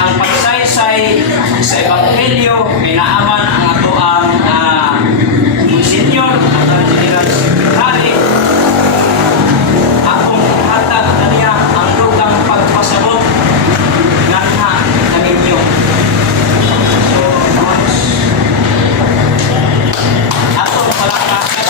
ang pagsaysay sa Ebanghelyo kinaaman ang ato ang Monsignor at ang General Secretary akong hatag na niya ang lugang pagpasabot nangha na ninyo. So, atong palakasan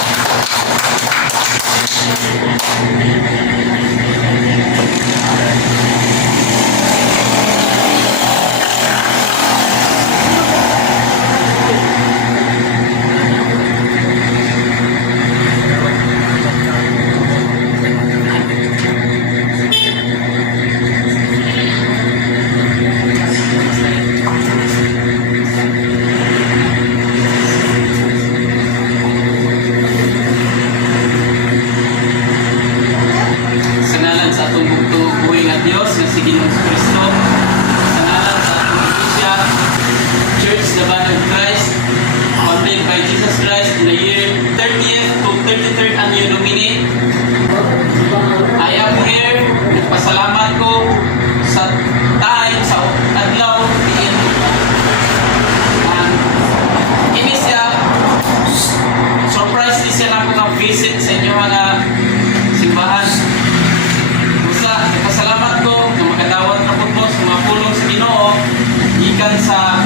sa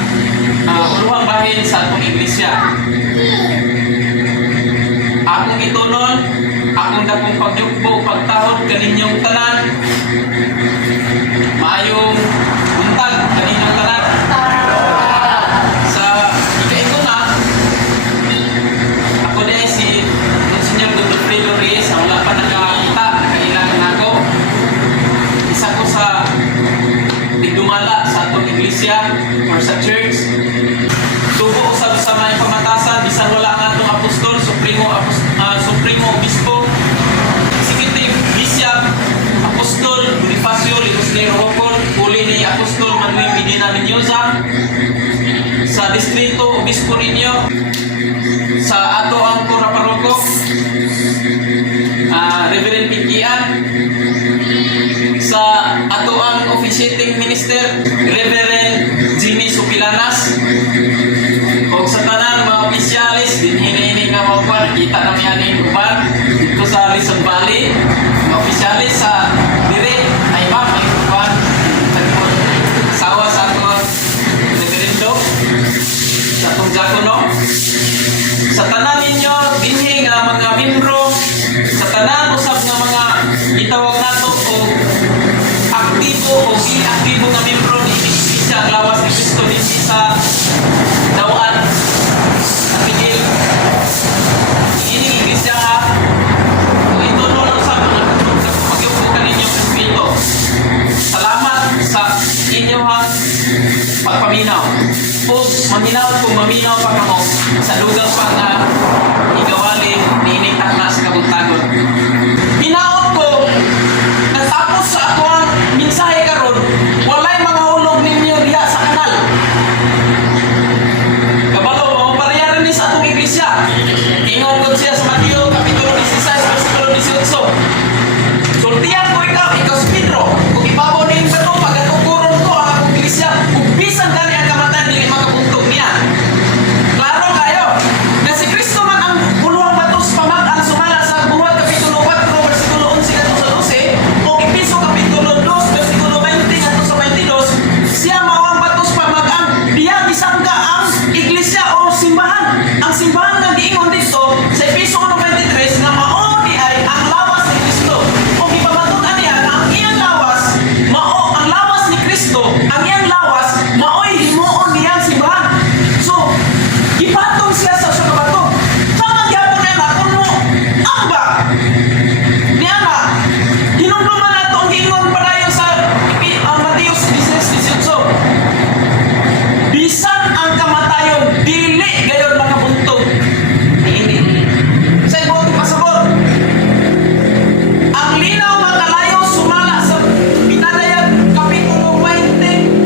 uluhang bahin sa atong iglesia. Akong itunon, akong dakong pagyugbo, pagtahod kaninyong tanan, maayong buntag kaninyong tanan. Sa ika-ikuna, ako din si Monsignor Dr. Fredo Reyes, wala pa nakakita, nakailangan ako. Isa ko sa tigdumala sa atong iglesia or sa church. Subo usab sa mga pamatasan bisan wala nga atong apostol, supremo obispo, executive bishop, apostol Bonifacio Limosnero Hopon, uli ni apostol Manuel Medina Mendoza, sa distrito obispo ninyo, sa ato ang Cora Paroko, Reverend Pikian, sa ato ang officiating minister Reverend Jimmy Supilanas, o sa tanang mga opisyalis din hinihining nga mga kita na miyaning uban dito sa Rizal Valley, mga opisyalis sa dire ay ma'am may uban sawa sa ato reverendo sa atong diakono, sa tanan ninyo dinhi nga mga membro, sa tanan usab nga mga gitawag nato o aktibo o aktibo nga membro ni Iglesia ang Lawas ni Cristo dinhi sa Dawaan sa Pigil. Ini Iglesia nga kung ito nulong sa mga magyupo kaninyong espiritu. Salamat sa inyong pagpaminaw. O maminaw kung maminaw pa kamo sa lugar pa nga igawali ni initang na sa kabuntagon. Hinaot ko natapos sa ako ang mensahe karon, walay mga hulog ninyo diha sa kanal. Kabalo, mapapareha rin sa atong iglesia. Ingon ko siya sa Mateo, Kapitulo 16, versikulo 18. Sultihan ko ikaw si Pedro. Kung ibabaw na yung bato, pagkatukuron ko ang akong iglesia, kung bisan gani ang kamatayan, hindi makapuntog niya. Klaro kayo, na si Kristo man ang puluhang batos pamag ang sumala sa Buhat, Kapitulo 4, versikulo 11 at sa 12, o Episo, Kapitulo 2, versikulo 20 at sa 22, siya mawang batos pamag ang diya bisangga ang iglesia o simbahan. Ang simbahan nga giingon dito sa Episo 1:23 nga mao di ay ang lawas ni Kristo. O gipamatud-an niya na ang iyang lawas mao ang lawas ni Kristo, ang iyang lawas mao'y himuon niyang simbahan. So, gipatong siya sa kabato. Sama gyapon niya na kuno amba. Ni ana, hinumduman nato ang giingon padayon sa Mateo 16:18. Bisan ang kamatayon dili gayon makabuntog. Ini sa ibang pasabot. Ang linaw nga kalayo sumala sa Pinadayag Kapitulo 20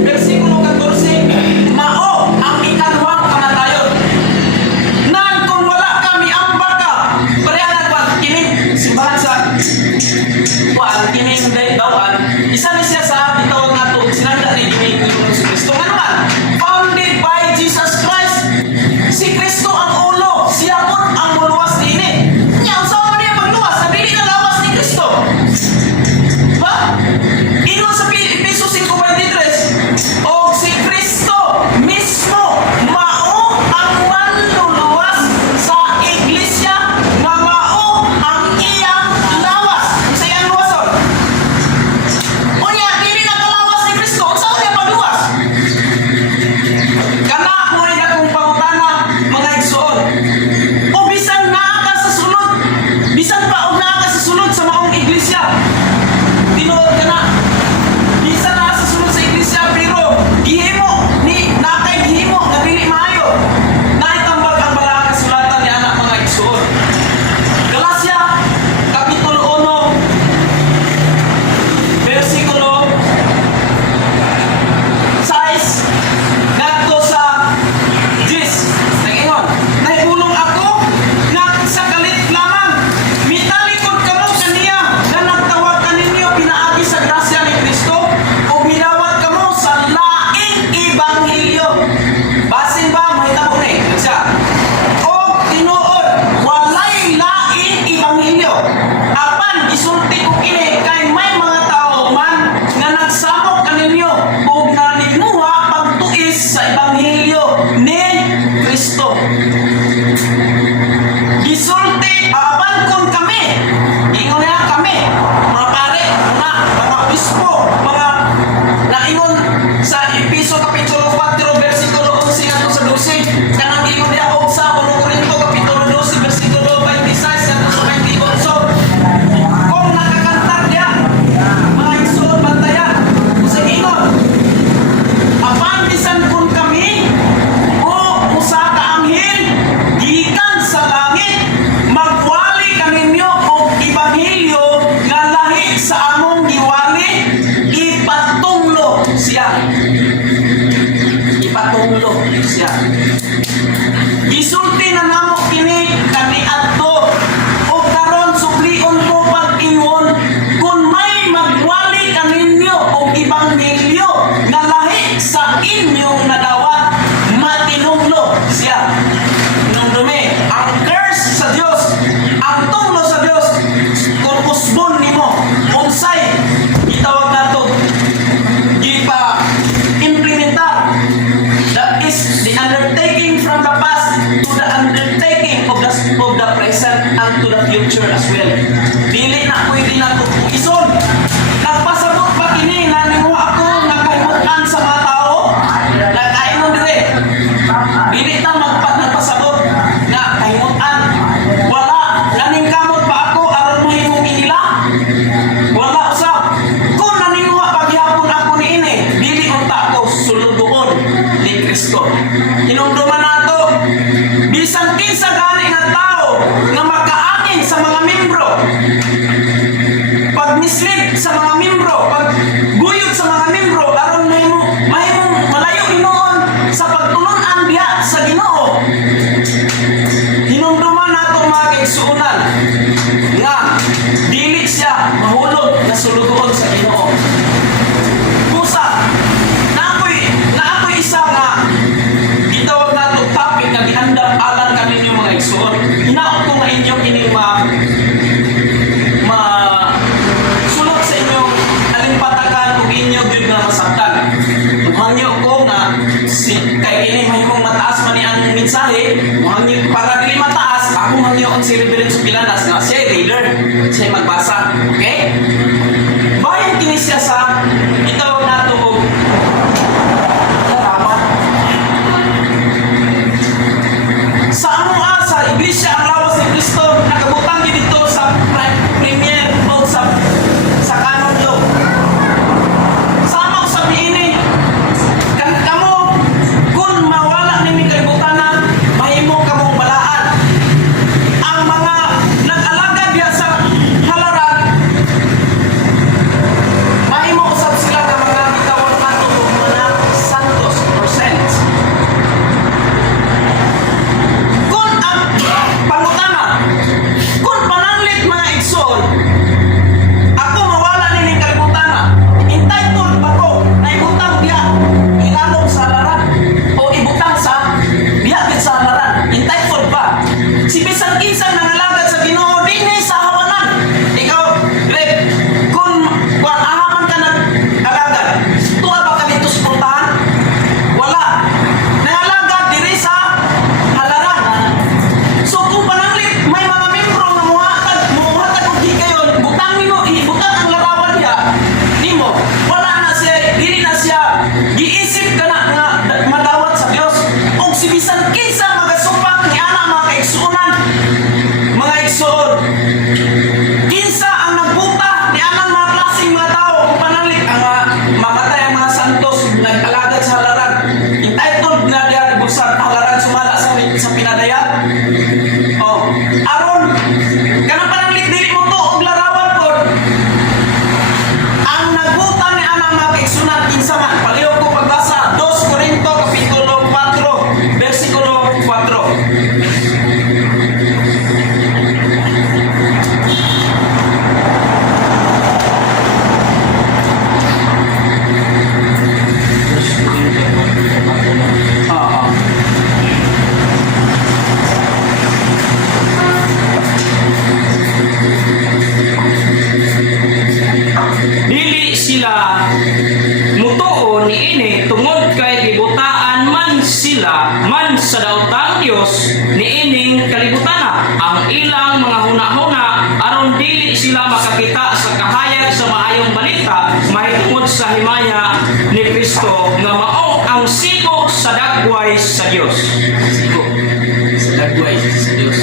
makatulog siya. Gisulti na namo kini kaniadto o karon sublion ko pag-ingon kung may magwali kaninyo og ebanghelyo nga lahi sa inyong nadawat matinuglo siya. Dumi, ang curse sa Dios, ang tunglo sa Dios kung usbon nimo unsay gitawag nato gipa implementar. That is the undertaking from the past to the undertaking of the present and to the future as well. Dili na pwede na ito ison. Nagpasabot pa kini na nimuha ako nagkaimutan sa mga tao. Nagkaimun dire. Dili na nagpasabot na kaimutan. Wala. Naningkamot pa ako aron mahimong inila. Wala usab. Kung naninguha paghihapon ako ni ini, dili unta ako suludoon ni Kristo. Hinumduman nato bisan kinsa gani nga tao nga makaangin sa mga membro, pag mislead sa mga membro, pag guyod sa mga membro aron mahimong malayo hinuon sa pagtulon-an diha sa Ginoo. Hinumduman nato mga kaigsuonan nga dili siya mahulog na sulugoon sa Ginoo. Kusa na ako'y isa nga gitawag nato topic nga giandam alang kaninyo mga igsuon. Hinaot ko nga inyo kining sulod sa inyong alimpatagan ug inyo gyud nga masabtan. Mahangyo ko nga kay ini mahimong mataas man ni ang mensahe, mahangyo para dili mataas, ako mahangyoon si Reverend Supilanas nga siya reader, siya magbasa. Okay? Bayan kini siya sa gitawag nato og larawan. Sa sa iglesia ang lawas ni Kristo nakabutang dito sa premier o sa canon law. Sama sa ini kamo kung mawala nimi kalibutan mahimo kamong balaan. Ang mga nag-alaga diya sa halaran mahimo usab sila ka mga gitawag nato og mga santos or saints. Kung ang pangutana, kung pananglit mga igsoon, ako mawala nining kalibutan entitled ba ko na ibutang diya ilalong sa halaran o ibutang sa biyagit sa halaran? Entitled ba? Si bisan kinsang nangalagad sa Ginoo dinhi sa hawanan. Ikaw, Greg, kung ahaman ka nag-alagad, tuwa ba ka dito sa puntahan? Wala. Nangalagad diri sa halaran. So kung pananglit may mga membro nga muhatag og hikayon, butang nimo ibutang ang larawan niya nimo. Wala na siya, dili na siya giisip ka na nga madawat sa Dios. Og si bisan kinsa magasupak ni ana mga kaigsuonan, mga igsoon, kinsa ang nagbuta ni anang mga klaseng mga tao kung pananglit ang makatay ang mga santos nag-alagad sa halaran. Entitled na diya sa halaran sumala sa pinadaya. Oh, aron kanang pananglit dili mo to og larawan pod. Ang nagbuta ni anang mga kaigsuonan kinsa man palihog ko pagbasa 2 Corinto kapitulo 4 versikulo 4. Dili sila mutuo niini tungod kay gibutaan man sila man sa daotang Dios niining kalibutana ang ilang mga hunahuna aron dili sila makakita sa kahayag sa maayong balita mahitungod sa himaya ni Kristo nga mao ang sigo sa dagway sa Dios. Sigo sa dagway sa Dios.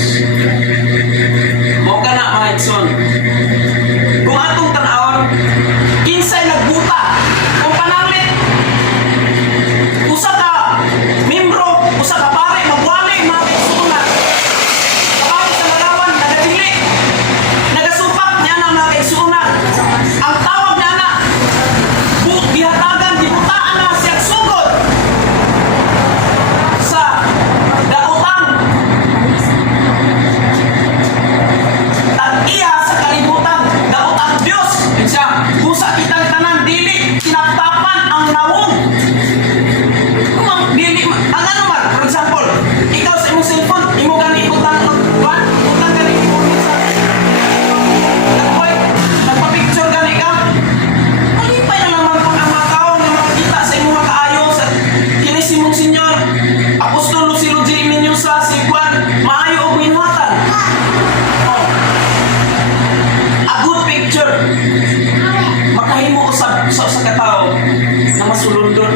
Mo kana mga igsoon. Kung atong tan-awon kinsay nagbuta kung pananglit usa ka membro, usa ka pare magwali mga kaigsuonan kapag sa larawan nagadili nagasupak niya ng mga kaigsuonan ang tawag na na bihatagan gibutaan na siyang sugod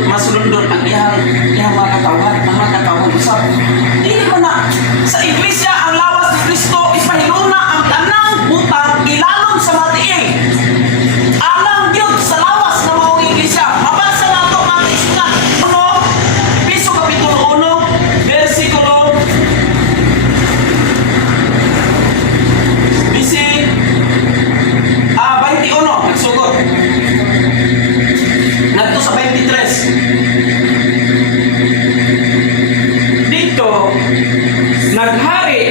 masulundon ang iyang mga katawan usap. Dili mo na sa iglesia ang lawas ni Kristo ipahiluna ang tanang butang ilalom sa matiil. Alang Dios sa lawas ng mga iglesia. Mabasa na ito mga kaisinan. Piso kapitulo 1, versikulo 21, nagsugod. Nagto sa 23. Dito, naghari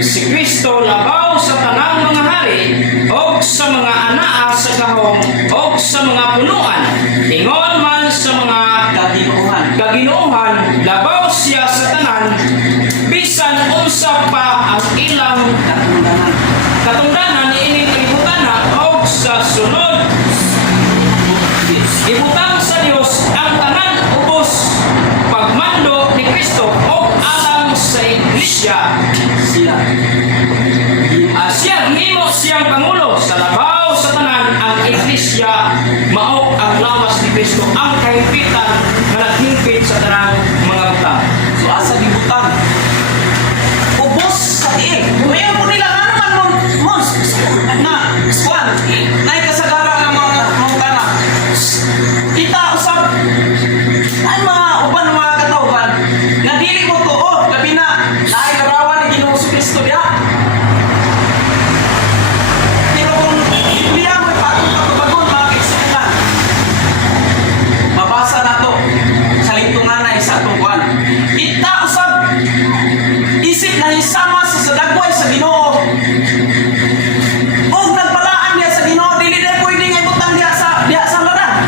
si Kristo labaw sa tanang mga hari o sa mga anaa sa kahong o sa mga punuan. Ingon man sa mga kaginuuhan, labaw siya sa tanan, bisan unsa pa ang ilang katungdanan ining kalibutan o sa sunod. Ibutang sa Dios ang tanan ubos pagmando ni Kristo o alang sa iglesia. Siya himo siyang pangulo sa labaw sa tanan ang iglesia mao ang lawas ni Kristo ang kahimpitan nga naghimpit sa tanang mga butang. So asa di butang? Ubos sa diin. Ngayon po nila nga naman mons na swan. Nay kasagara ng mga tana. Kita usab ay mga uban mga katawhan nga dili mo tuod labi na naay larawan ni Ginoong Kristo diha. Pero kung Biblia mo patong-patong mga kaisinan, mabasa na to sa lintungan na isa tungkuan. Kita usab isip na hisama sa sadagway sa Ginoo. Og nagpalaan diha sa Ginoo dili na pwede nga ibutang diha sa laran.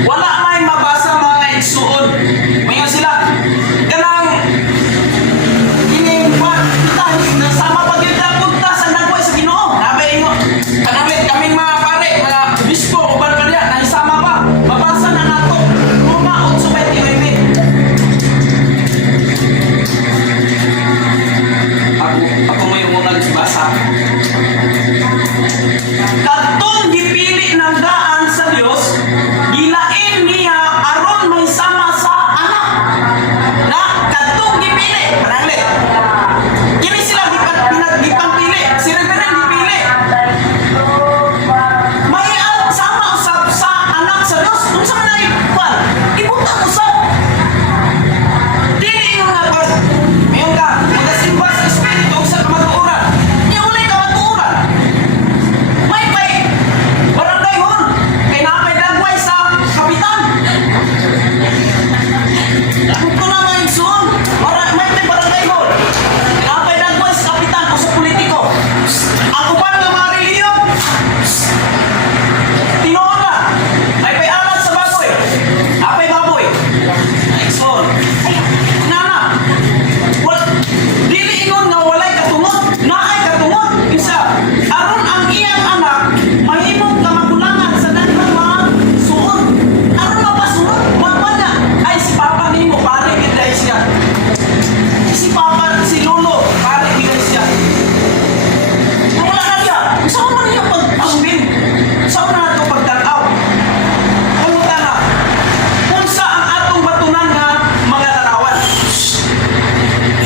Wala may mabasa mga igsuon. Mayon sila. Kanang ining kita nasama pag yun na punta sa dagway sa Ginoo. Nabay mo. Kanamit kaming mga pare, mga bispo, uban pa diha, nahisama pa. Mabasa na nato. Roma 8:29. Ako may umunag basa. Katong gipili ng daan sa Dios, gilain niya aron may sama sa anak. Na katong gipili, panangli. Kini sila gipangpili, si Reverend gipili. May sama usab sa anak sa Dios. Unsa man ay kwan? Ibutang usab. Dili yung nagpas. Mayon ka, magasimba sa Espiritu sa kamatuoran. Niya ulay kamatuoran. May pay. Barangay hon. Kay napay dagway sa kapitan. Ito na mga igsoon. May pay barangay hon. Kay napay dagway sa kapitan o sa politiko. Ang uban ng mga reliyon. Tinoon na. May pay alat sa baboy. Apay baboy. Igsoon. Nana, dili ingon nga walay katungod, naay katungod. Isa, aron ang iyang anak mahimong kamagulangan sa daghang mga suod. Aron mapasuod, magpanya. Ay si Papa nimo pare giday siya. Si Papa, si Lolo pare giday siya. Wala na siya. Saan man niya pagpambin? Saan na ito pagtanaw? Kumuta na. Kung sa ang atong batunan nga mga larawan.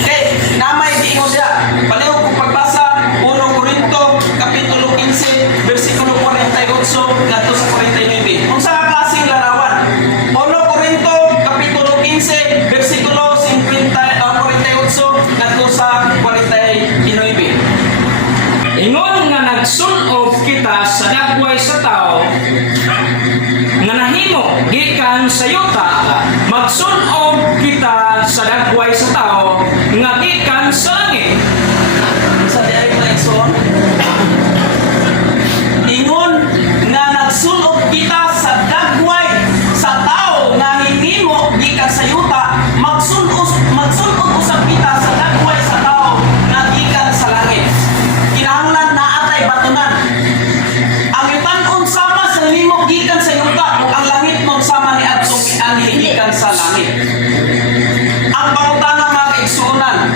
Okay, namay diingon siya. Palihog kung pagbasa 1 Corinto kapitulo 15 versikulo 48 ngadto sa 49. Kung sa klaseng larawan. 1 Corinto kapitulo 15 versikulo 48 ngadto sa 49. Ingon nga nagsunob kita sa dagway sa tao nga nahimo gikan sa yuta, magsunob kita sa dagway sa tao nga gikan sa langit. Sa diay na igsoon. Ingon nga nagsunog kita sa dagway sa tao nga hinimo gikan sa yuta, magsunog usab kita sa dagway sa tao nga gikan sa langit. Kinahanglan na atay batunan. Ang yutan sama sa hinimo gikan sa yuta, ug ang langit mo sama ni adtong gikan sa langit. Ang pangutana mga kaigsuonan,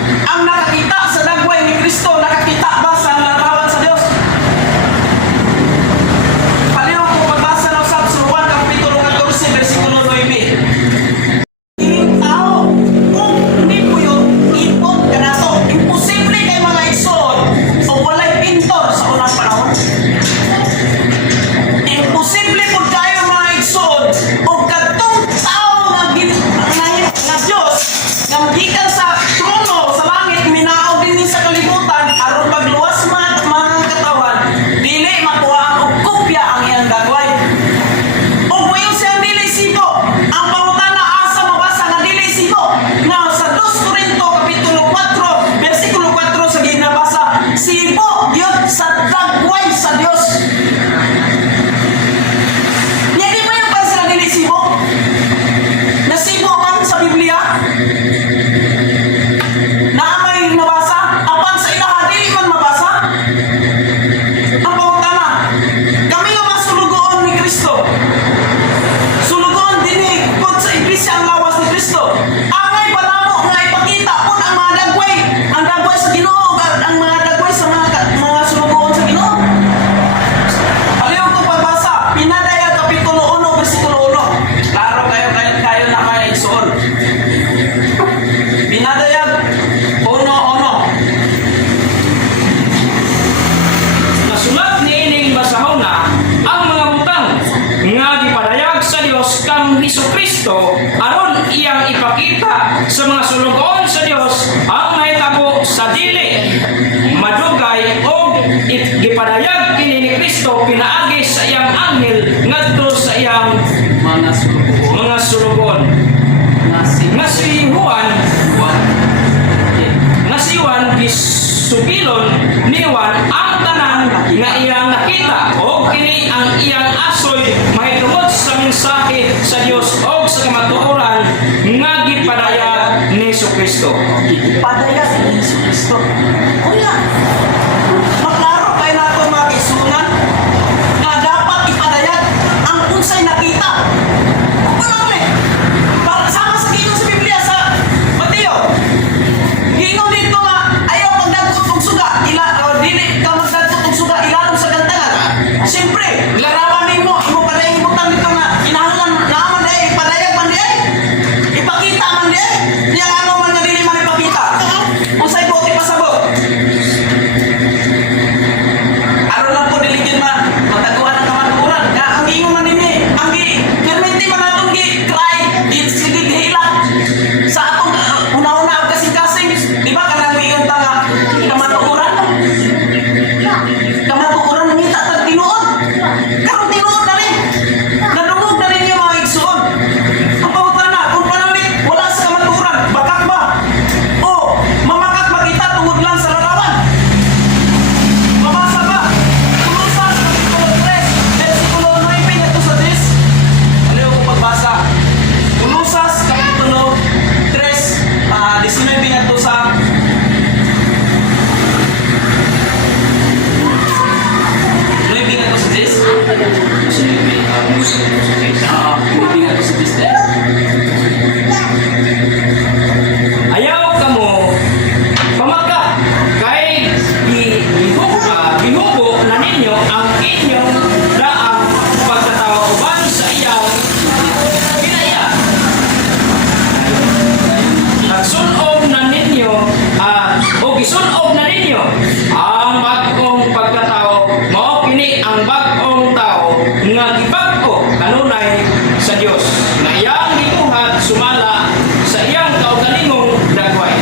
Dios kang Hesukristo aron iyang ipakita sa mga sulugon sa Dios ang nahitabo sa dili madugay o gipadayag kini ni Kristo pinaagi sa iyang anghel ngadto sa iyang Mga sulubuon. mga sulugon. Nga si Juan gisugilon ni Juan ang tanan nga iyang nakita o kini ang iyang asoy mahitungod sa mensahe sa Dios o sa kamatuoran nga gipadayag ni Jesucristo. Padayas ni Jesucristo. Kuya, maklaro kayo na ako mga kaisunan na dapat ipadayag ang unsay nakita. Wala rin. Sama sa gingon sa Biblia sa Mateo. Gingon dito nga, ayaw magdagkot og suga. Dili ka magdagkot og suga ilalom sa gantangan. Siyempre, larawan nimo, imo pa rin ibutan dito nga, kinahanglan naman ipadayag man di ipakita man di niya ano man nga dili man ipakita. Unsay buti pasabot. Aron lang po diligid mataguan ang kamaturan. Nga ang ingon man nini, ang permiti man atong try sige gihilak sa atong una-una ang kasing-kasing. Di ba kanang ingon ta nga kamaturan? Kamaturan nangita tag tinuod. Karon tinuod na rin. Nadungog na rin yung mga igsuon. Ang pamutan na, kung panamit, wala sa kamaturan, bakak ba? O, mamakak ba kita tungod lang sa larawan? Mabasa ba? Kulusas, kapitulo 3, versikulo 9 ito sa 10. Ano yung kung magbasa? Kulusas, kapitulo 3, 19 ito sa Ayaw kamo pamakak kay gihubo na ninyo ang inyong daang pagkatao uban sa iyang pinaya. Nagsunog na ninyo o gisunog na ninyo ang bagong pagkatao mao kini ang bagong tao nga gibag-o kanunay sa Dios na iyang gibuhat sumala sa iyang kaugalingong dagway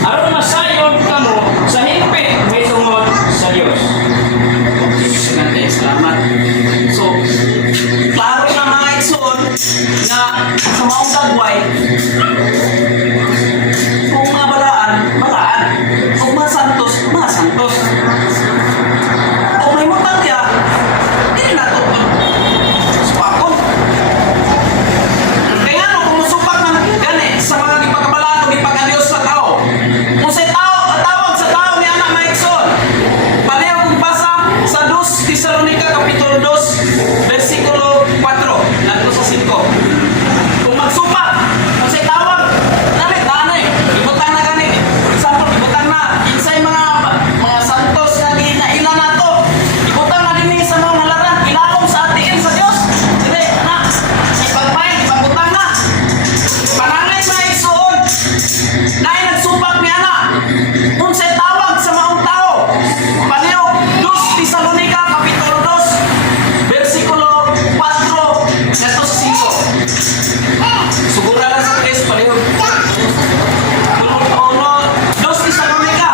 aron masayod kamo sa higpit mahitungod sa Dios. Sige, salamat. so, klaro na mga igsuon na sa maong dagway, kung mga balaan, balaan. Kung mga santos, mga santos. Kung may mutangya, hindi na ito supakon. Kaya nga, kung musupak ng gani sa mga gipagkabalaan o gipag-adios sa tao, kung sa tawag sa tao ni anak maigsoon, pareho kung basa sa 2 Tesalonica Kapitulo 2, versikulo 4, nandito sa 5. Kung magsupak, kung sa tawag, nanay, ibutan na gani. Example, ibutan na, insay mga santos na ginaila na to. Ibutan na din sa mga halaran, ilalong sa atiin sa Diyos. Sige, anak, ipagpain, ipagbutang na. Panangay maigsoon, dahil nagsupak ni anak, kung sa tawag sa maong tao, pareho 2 Tesalonica Kapitulo 2, versikulo 4, neto sa 5. Sugura lang sa 3, pareho. 2 Tesalonica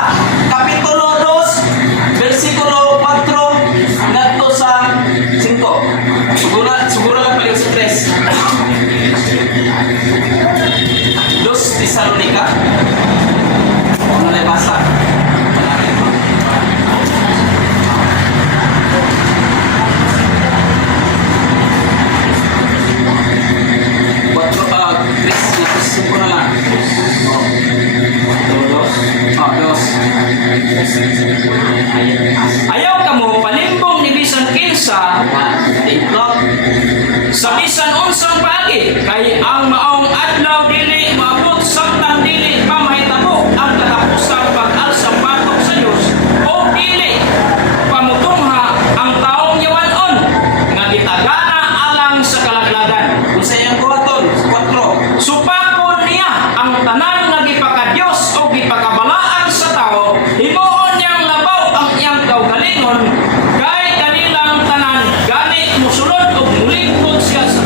Kapitulo 2, versikulo 4, neto sa 5. Sugura lang pareho sa 3. 2 Tesalonica. Ano na basa? Ayaw kamo palimbong ni bisan kinsa sa bisan unsang paagi kay ang maong adlaw dili maabot samtang dili pa mahitabo ang katapusang pag-alsa batok sa Dios o dili pamutungha ang taong yawanon nga gitagana alang sa kalaglagan. Kung sa iyang buhaton, 4. Supakon niya ang tanan nga gipakadyos o gipakabalaan sa tao, himuon niyang labaw ang iyang kaugalingon kay kanilang tanan gani mosulod og mulingkod siya sa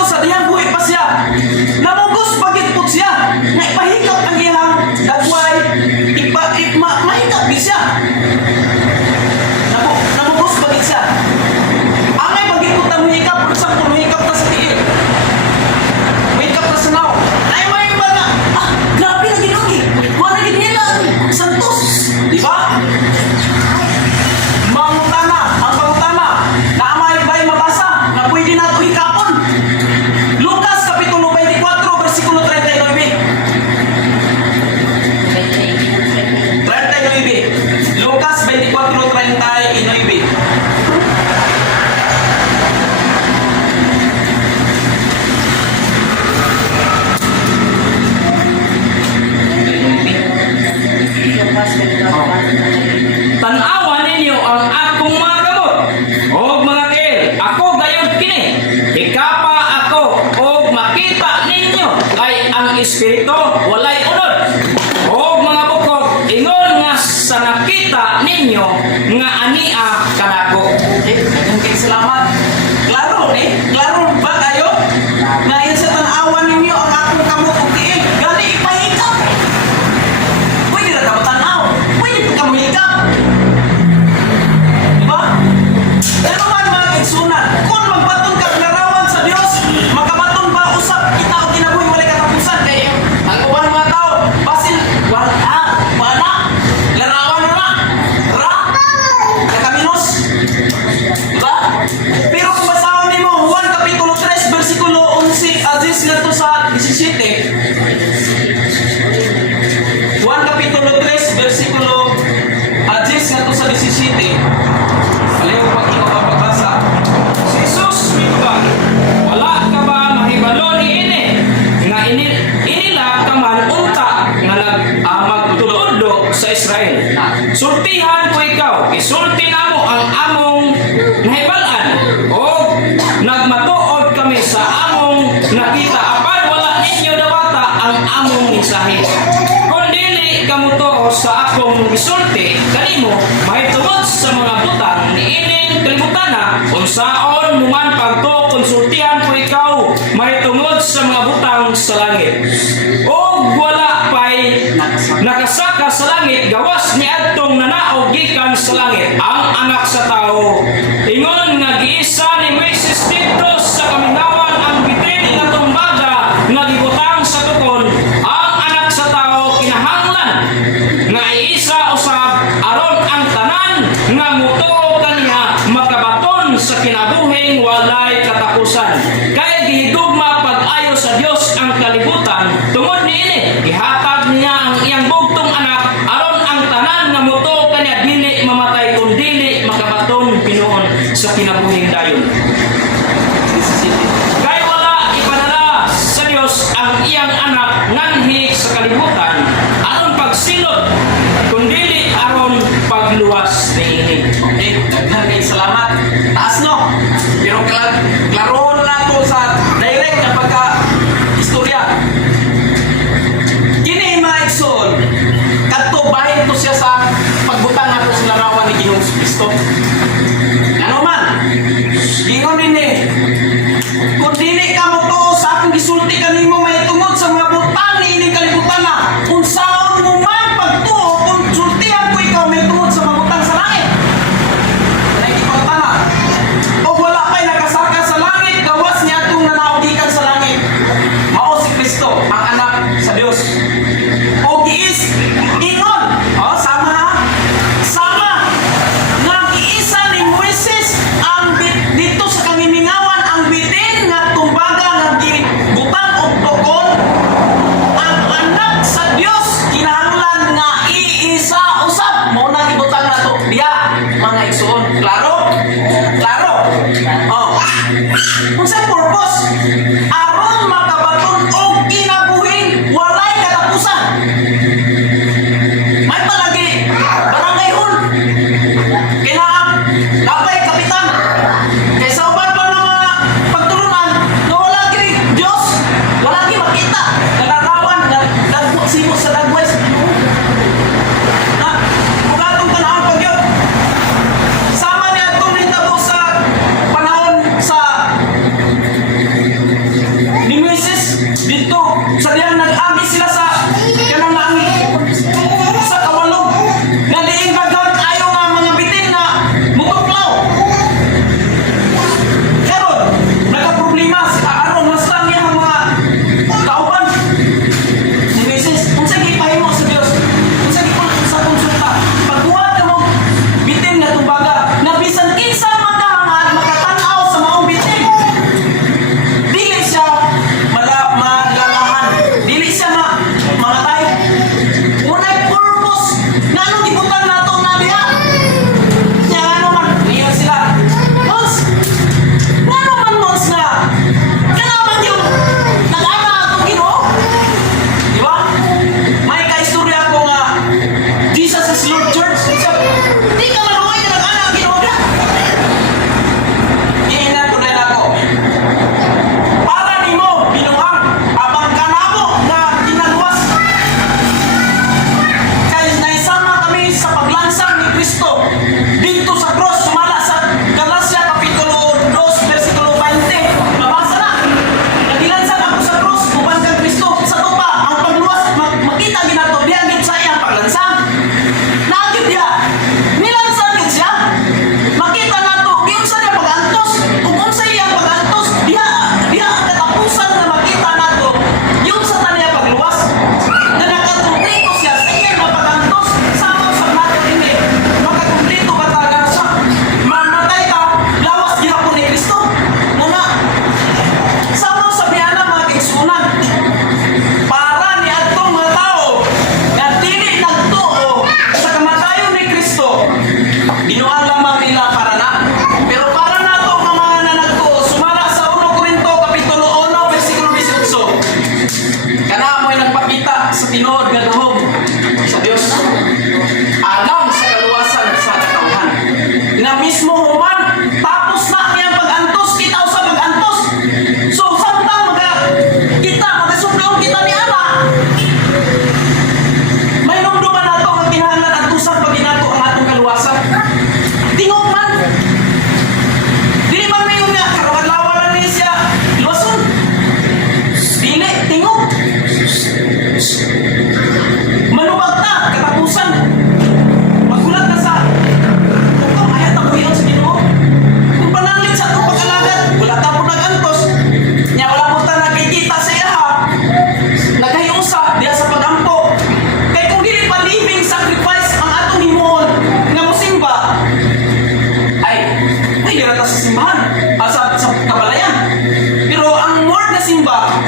Kristo sa diyang buhi pa siya. Namugos pagit po siya. Nga ipahikap ang iyang dagway. Mahikap din siya. Namugos pagit siya. Angay pagit po tang mahikap. Kung saan po mahikap na sa tiil. Mahikap na sa naw. Ay may iba na. Grabe na ginugi. Mga naging nila. Santos. Di ba? Ang pangutana, na amay ba'y mabasa na pwede na ito hikapon? Lucas Kapitulo 24, versikulo 39. 39. Lucas 24:39. Tanawan ninyo ang akong mga gamot o mga kail. Ako gayod kini. Ikapa ako o makita ninyo ay ang espiritu walay unod. O mga bukog, ingon nga sa nakita ninyo nga ania kanako. Okay, salamat. Klaro ni? Klaro ba kayo? Ngayon sa tanawan ninyo ang akong kamot o tiil. Gani ipahikap. Pwede na ka matanaw. Pwede po ka mahikap. Diba? Pero man mga igsunan, kung magbaton ka larawan sa Diyos, makabaton ba usap kita o kinabuhi wala katapusan? Kaya ang uban mga tao, basin, wala, larawan mo na, nakaminos. Diba? Pero kung basahan niyo mo, Juan Kapitulo 3, versikulo 11, Aziz nga to sa 17. Juan Kapitulo 3, versikulo Aziz nga to sa 17. Aliw pag ikaw magbabasa. Si Jesus mitubag, wala ka ba mahibalo ni ini? Nga inila ka man unta nga magtulodlo sa Israel. Sultihan ko ikaw, isulti na mo ang among nahibalan o nagmatuod kami sa among nakita apan wala ninyo dawata ang among mensahe. Kung dili kamo tuo sa akong isulti kanimo mahitungod sa mga butang niining kalibutana unsaon mo man pagtuo konsultihan ko ikaw mahitungod sa mga butang sa langit. O wala pa'y nakasaka sa langit gawas ni adtong nanaog gikan sa langit ang anak sa tao. Ingon nga giisa ni Moises dito sa kamingawan ang bitin nga tumbaga nga gibutang sa tukon ang anak sa tao kinahanglan nga iisa usab aron ang tanan nga mutuo kaniya makabaton sa kinabuhing walay katapusan. Kaya gihigugma pag-ayo sa Dios ang kalibutan tungod niini gihatag niya ang iyang bugtong anak aron ang tanan nga mutuo kaniya dili mamatay kun dili makabaton pinuon sa kinabuhing dayon. Kaya wala ipadala sa Dios ang iyang anak nganhi sa kalibutan aron pagsilot kundi aron pagluwas niini. Okay, daghan kay salamat. Taas no. Pero klaroon na to sa direct na pagka-istorya. Kini mga igsoon, kadto bahin to siya sa pagbutang nato sa larawan ni Ginoong Kristo. Ano man? Gingon din kung dili ka mo to sa akong gisulti kanimo mahitungod sa mga butang ni ining kalibutan na unsaon mo man pagtuo kung sultihan ko ikaw mahitungod sa mga butang sa langit. Nakikipagtana. O wala pa'y nakasaka sa langit, gawas niya itong nanaugikan sa langit. Mao si Kristo, ang anak sa Diyos. O giis, ingon. O, sama ha? Sama. Nga giisa ni Moises ang dito sa kangimingawan ang bitin nga tumbaga nga gibutang og tukon ang anak sa Dios kinahanglan nga iisa usab mo nang ibutang nato diya mga igsoon. Klaro? Klaro? Oh. Unsay purpose? Aron makabaton og kinabuhing walay katapusan. May palagi barangay hall. Kailangan labay kapitan. Kay sa uban pa ng mga pagtulunan na wala gini Diyos, wala gini makita. Nalarawan, nagdagbo simo sa dagway sa Ginoo. Na, kung atong tanawang pag-yun, sama niya itong hitabo sa panahon sa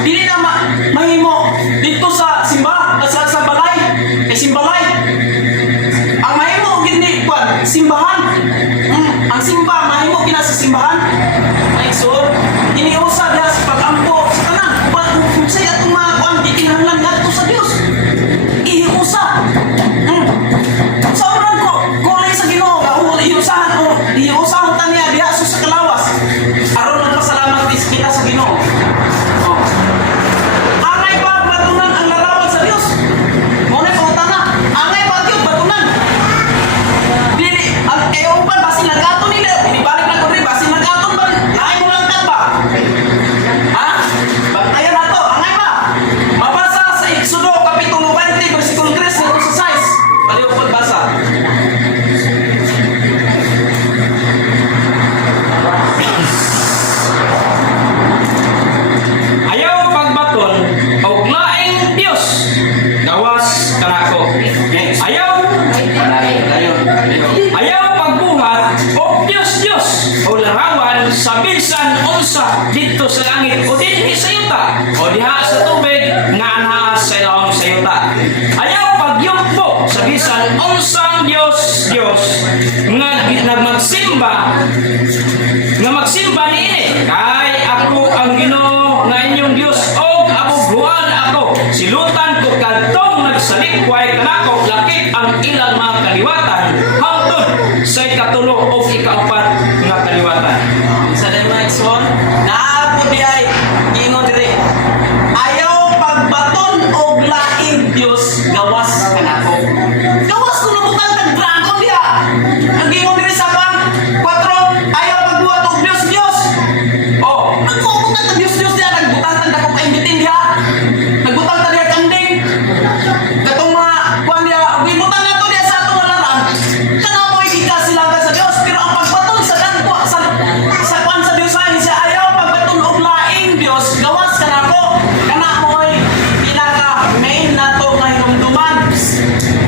dili na mahimo dito sa sa balay, simbalay. Ang mahimo gini kwan, simbahan. Ang simba mahimo kina sa simbahan. Ay so, iniusa diha sa pagampo sa tanan. Kung say atong mga kwan di kinahanglan ngadto sa Dios. Iusa. Sa oran ko, kulay sa Ginoo nga iusahan ta niya diha sa kalawas. Aron nagpasalamat kita sa Ginoo. Oh. Angay ba batunan ang larawan sa Dios? Mo na pangutana. Angay ba gyud batunan? Dili ang uban basin nagaton nila. Inibalik na ko rin basin nagaton ba? Lain mo lang ba? Ha? Bantayan nato. Angay ba? Mabasa sa Exodo kapitulo 20 bersikulo 3 hanggang sa 6. Baliw ko basa. Ayaw pagbaton og laing Dios gawas kanako. Ayaw pagbuhat og Dios o larawan sa bisan unsa dito sa langit o dinhi sa yuta o diha sa tubig nga anha sa ilawom sa yuta. Ayaw pagyugpo sa bisan unsang Dios nga magsimba niini kay ako ang Ginoo nga inyong Dios og abughuan ako silutan ko kadtong nagsalikway kanako lakip ang ilang mga kaliwatan hangtod sa ikatulo o ikaapat nga kaliwatan. Sa mga igsoon, naabot di ay gingon diri. Ayaw pagbaton og laing Dios gawas kanako. Gawas kuno butang tag dragon diha. Ang gingon diri sa pan 4, ayaw pagbuhat og Dios. Oh, nagbubutan tag Dios diha, nagbutang tag dako paimbitin diha. Nagbutang tag diha kanding. Katong mga kuan diha, gibutan nato diha sa atong laran. Kana mo ikika sila sa Dios, pero ang pagbaton sa dagko sa kwan sa Dios ay siya ayaw pagbaton og laing Dios gawas kanako. Kana mo ay pinaka main nato nga hinumduman.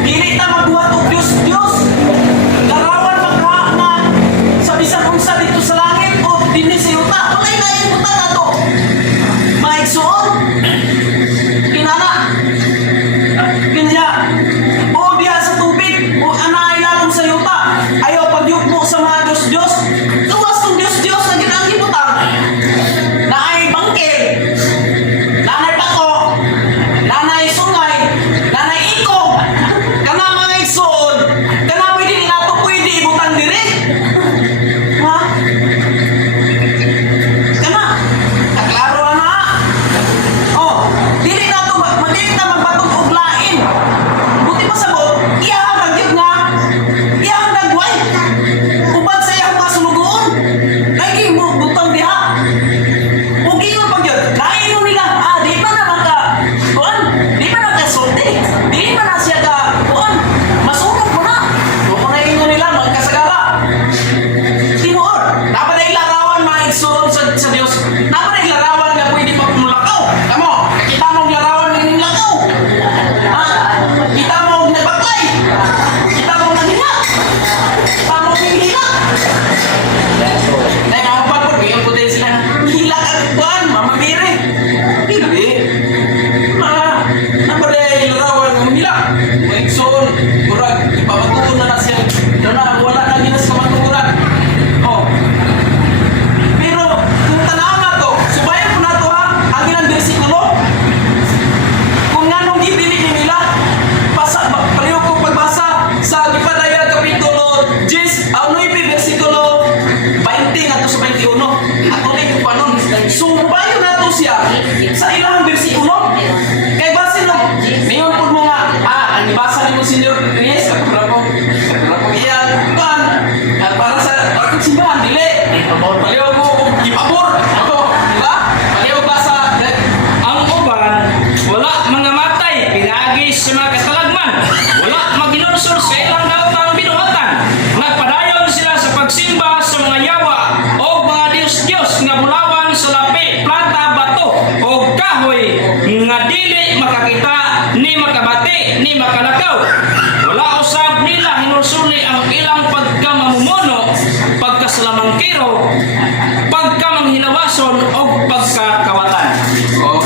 Dili ta magbuhat og Dios. Larawan magha na sa bisan unsa dito sa langit o dinhi sa yuta. Walay na ibutan nato. Maigsuon. Kinana. Kinya. O diha sa tubig o ana ilalom sa yuta. Ayaw pagyugpo sa mga Diyos. Gawas kung Diyos na ginang gibutan. Naay bangkid. Nanay pako. Nanay sungay. Nanay ikog. Kana mga igsoon. Kana mo hindi nato pwede ibutan diri. Ha? Kana. Naklaro na. Oh, dili nato madili ta magbatog og lain. Buti pa sabot, iyang magyud nga. Iyang nagway. Ubad sa iyang mga sulugoon. Lagi mo butang diha. Ug ingon pa gyud, lain mo nila. Di pa na maka kuan, di pa na ka sulti. Di pa na siya ka kuan. Masunog mo na. Mo na ingon nila magkasagara. Tinuod, dapat ay larawan mga igsoon sa Dios. Dapat ay larawan nga pwede magmulakaw. Kamo, kita mo larawan ng lakaw. Ha? Kita mo nagbaklay. Kita mo nanghina. Kita mo hinghila. Dahil ako pa po, bigyan po din sila. Hila ka kuan, mamamiri. Hindi. Napaday larawan ng hila. Mga igsoon, kurag, ipapatuon na siya. Wala na gina sa matukuran. Oh. Pero kung tanaw na to, subayan ko na to ha, ang ilang bersikulo. Kung nganong gibili nila, paliw ko pagbasa sa Gipadaya kapitulo 10, 9 bersikulo 20 nga to sa 21. Ato na yung panon. Subayan na to siya sa ilang bersikulo. Kay basin no, mayon po mo nga, ang ibasa ni mo Senyor Reyes, katulad ko iyan, para sa simbahan, dili. Paliw ko, ipabor. Ako, di ba? Paliw ba sa Ang uban, wala mga matay, pinagi sa mga katalagman. Wala maginunsor sa ilang daotang binuhatan. Nagpadayon sila sa pagsimba sa mga yawa o mga Diyos nga bulawan sa lapi, plata, bato o kahoy nga dili makakita, ni makabati, ni makalakaw. Wala usab nila hinursuli ang ilang pagkamamumuno, pagkasalamangkiro, pagkamanghilawason o pagkakawatan. Oh,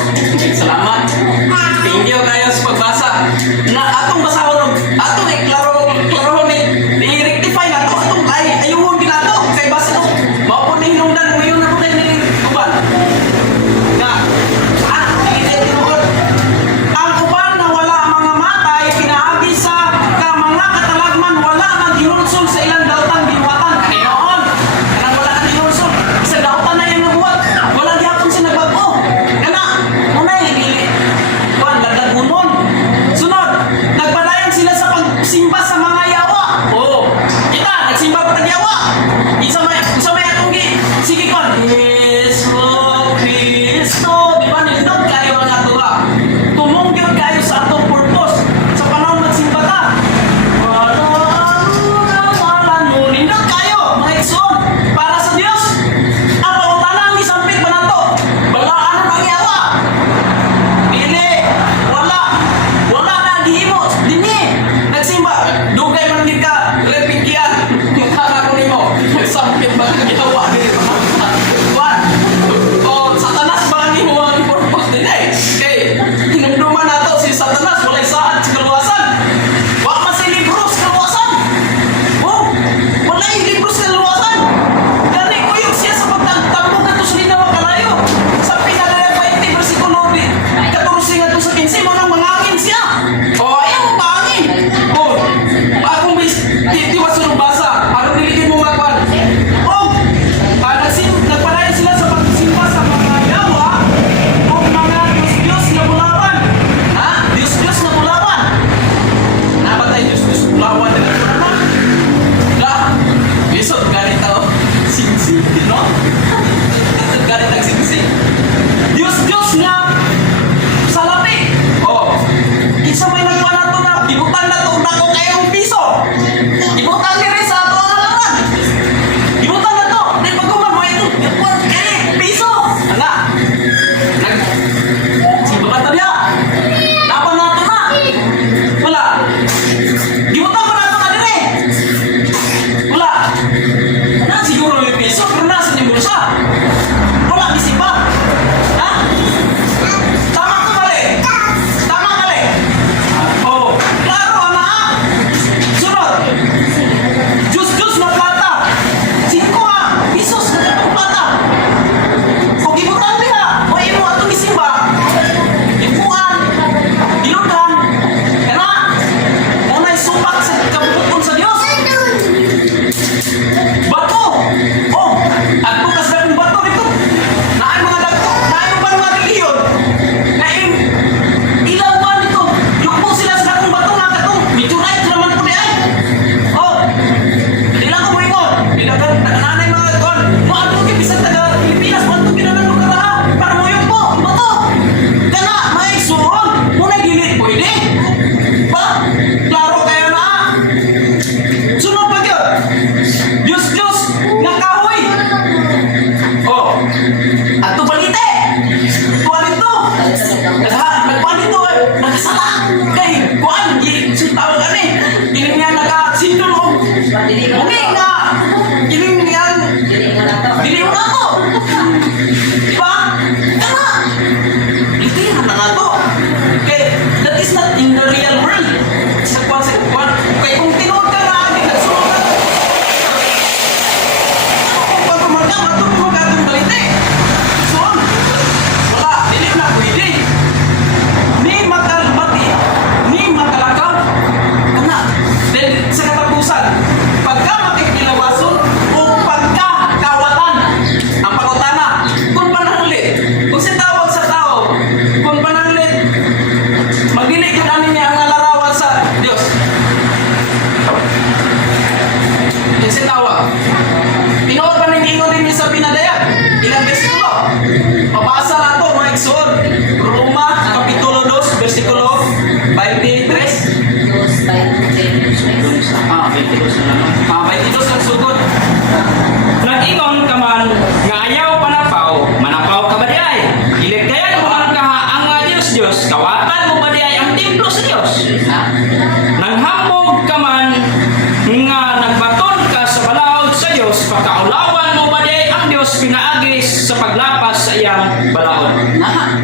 balaod. Na.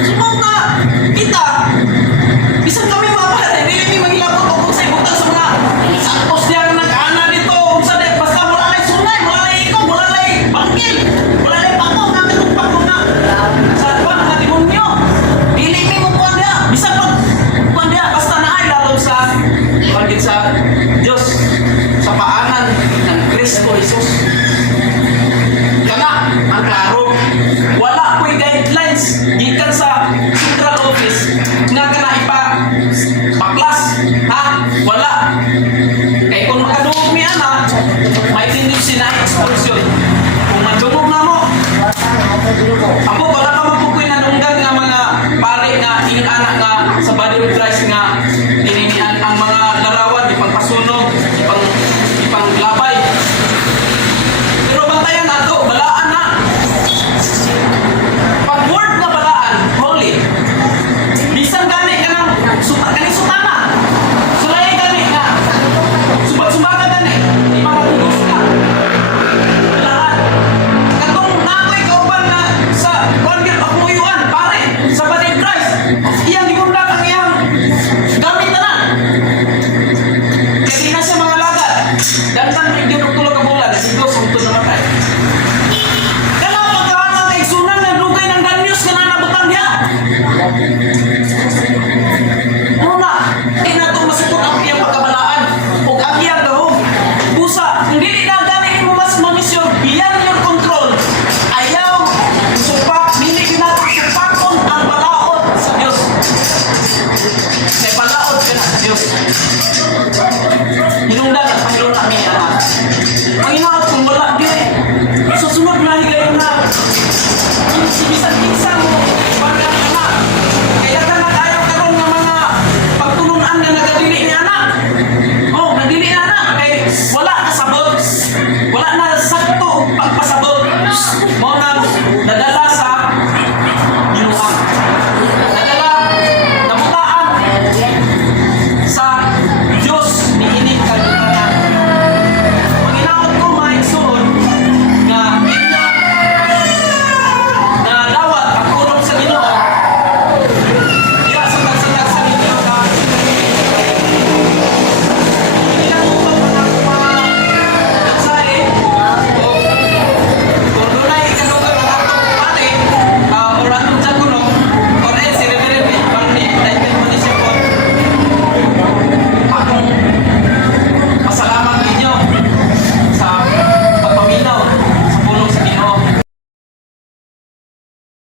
Subong na kita. Bisan kami mga pare, dili mi maghilabot og sa ibutan sa mga santos diyan nag-ana dito. Sa de basta wala lay sunay, wala lay ikog, wala lay bangkil, wala lay pako nga katong pako nga. Sa kuan nga demonyo. Dili mi mo kuan dia. Bisan pag kuan dia basta naay lalong sa Pagit sa Diyos, sa paanan ng Kristo Jesus. Kana ang klaro. wala ko'y guidelines gikan sa central office nga kana paklas ha wala kay kung makadungog mi ana may tendency na expulsion kung madungog na mo ako wala